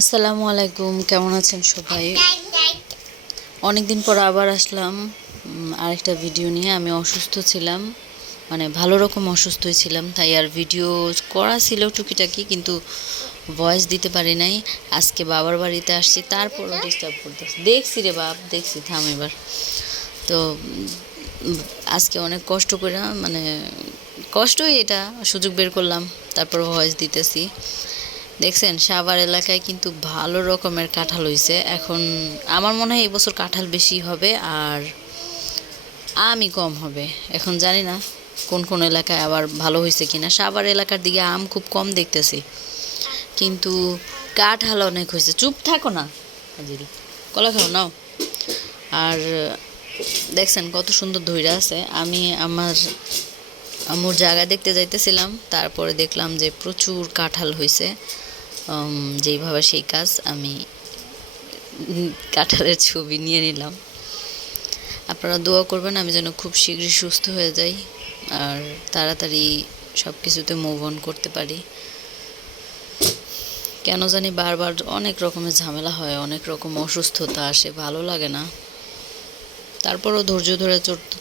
আসসালামু আলাইকুম, কেমন আছেন সবাই? অনেকদিন পর আবার আসলাম আরেকটা ভিডিও নিয়ে। আমি অসুস্থ ছিলাম, মানে ভালো রকম অসুস্থই ছিলাম, তাই আর ভিডিও করা ছিল টুকিটাকি, কিন্তু ভয়েস দিতে পারি নাই। আজকে বাবার বাড়িতে আসছি, তারপরও ডিস্টার্ব করতেছি। দেখছি রে বাপ, দেখছি, থাম এবার। তো আজকে অনেক কষ্ট করে, মানে কষ্টই, এটা সুযোগ বের করলাম, তারপর ভয়েস দিতেছি। দেখছেন, সাভার এলাকায় কিন্তু ভালো রকমের কাঁঠাল হইছে। এখন আমার মনে হয় এবছর কাঁঠাল বেশি হবে আর আমই কম হবে। এখন জানি না কোন কোন এলাকায় আবার ভালো হয়েছে কিনা। সাভার এলাকার দিকে আম খুব কম দেখতেছি, কিন্তু কাঁঠাল অনেক হয়েছে। চুপ থাকো না, হাজিরি কলা খাও নাও। আর দেখছেন কত সুন্দর ধইরা আছে। আমি আমার আম্মুর জায়গা দেখতে যাইতেছিলাম, তারপরে দেখলাম যে প্রচুর কাঁঠাল হয়েছে। যেইভাবে সেই কাজ, আমি কাঁঠালের ছবি নিয়ে নিলাম। আপনারা দোয়া করবেন আমি যেন খুব শীঘ্রই সুস্থ হয়ে যাই আর তাড়াতাড়ি সব কিছুতে মুভ অন করতে পারি। কেন জানি বারবার অনেক রকমের ঝামেলা হয়, অনেক রকম অসুস্থতা আসে, ভালো লাগে না। তারপরও ধৈর্য ধরে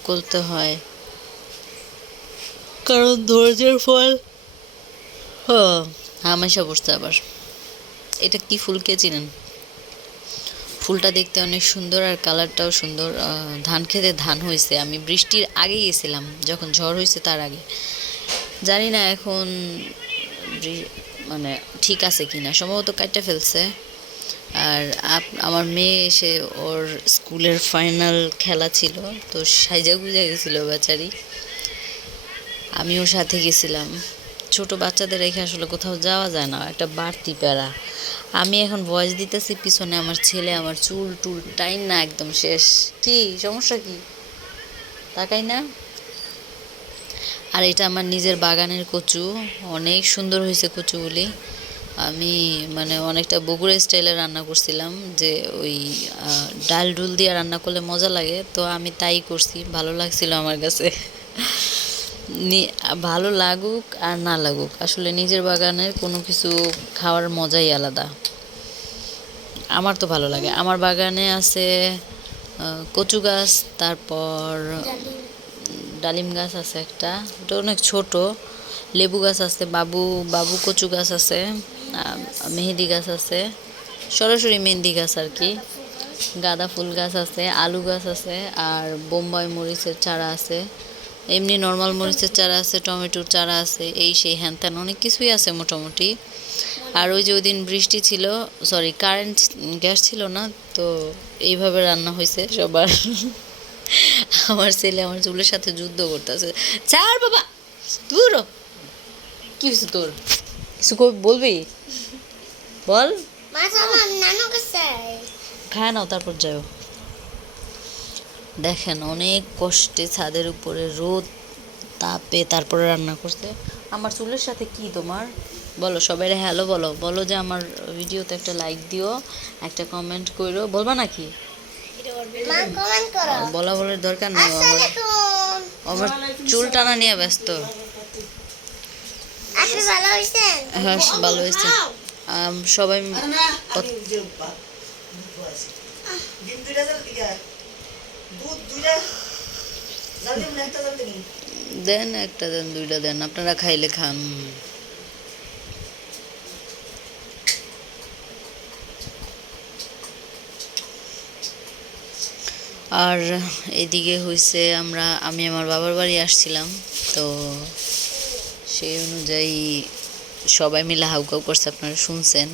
করতে হয়, কারণ ধৈর্যের ফল হামেশা বসতে। আবার এটা কি ফুল, কে চিনেন? ফুলটা দেখতে অনেক সুন্দর আর কালারটাও সুন্দর। ধান খেতে ধান হয়েছে। আমি বৃষ্টির আগে গেছিলাম, যখন ঝড় হয়েছে তার আগে। জানি না এখন মানে ঠিক আছে কিনা, সম্ভবত কাটতে ফেলছে। আর আমার মেয়ে এসে, ওর স্কুলের ফাইনাল খেলা ছিল, তো সাইজা গুজা গেছিলো বেচারি। আমিও সাথে গেছিলাম। ছোট বাচ্চাদের রেখে আসলে কোথাও যাওয়া যায় না, একটা বাড়তি প্যারা। আমি এখন ভয়েস দিতেছি, পিছনে আমার ছেলে আমার চুল টুল টাইম না একদম শেষ। কি সমস্যা, কি তাকাই না? আর এটা আমার নিজের বাগানের কচু, অনেক সুন্দর হয়েছে কচুগুলি। আমি মানে অনেকটা বগুড়া স্টাইলে রান্না করছিলাম, যে ওই ডাল ডুল দিয়ে রান্না করলে মজা লাগে, তো আমি তাই করছি। ভালো লাগছিল আমার কাছে। ভালো লাগুক আর না লাগুক, আসলে নিজের বাগানের কোনো কিছু খাওয়ার মজাই আলাদা। আমার তো ভালো লাগে। আমার বাগানে আছে কচু গাছ, তারপর ডালিম গাছ আছে একটা, ওটা অনেক ছোট। লেবু গাছ আছে, বাবু বাবু কচু গাছ আছে, মেহেদি গাছ আছে, সরাসরি মেহেন্দি গাছ আর কি। গাঁদা ফুল গাছ আছে, আলু গাছ আছে, আর বোম্বাই মরিচের চারা আছে, এমনি নর্মাল মরিচের চারা আছে, টমেটোর চারা আছে, এই সেই হ্যান ত্যান অনেক কিছুই আছে মোটামুটি। আর ওই যে ওই দিন বৃষ্টি ছিল, সরি কারেন্ট, গ্যাস ছিল না, তো এইভাবে রান্না হয়েছে সবার। আমার ছেলে আমার চুলের সাথে যুদ্ধ করতেছে। ছাড় বাবা, দূর হ। কি হয়েছে তোর? কিছু বলবি? বল। খায় নাও, তারপর যাও। দেখেন অনেক কষ্টে ছাদের উপরে রোদ তাপে তারপরে রান্না করছে। আমার চুলের সাথে কি তোমার? বলো সবাই, হ্যালো বলো, বলো যে আমার ভিডিওতে একটা লাইক দিও, একটা কমেন্ট করো, বলবা নাকি? বলা বলার দরকার নেই, আমার চুল টানা নিয়ে ব্যস্ত। হ্যাঁ ভালো হয়েছে। সবাই দেন, একটা দেন, দুইটা দেন, আপনারা খাইলে খান। আর এদিকে হয়েছে, আমি আমার বাবার বাড়ি আসছিলাম, তো সেই অনুযায়ী সবাই মিলে হাউকাউ করছে, আপনারা শুনছেন।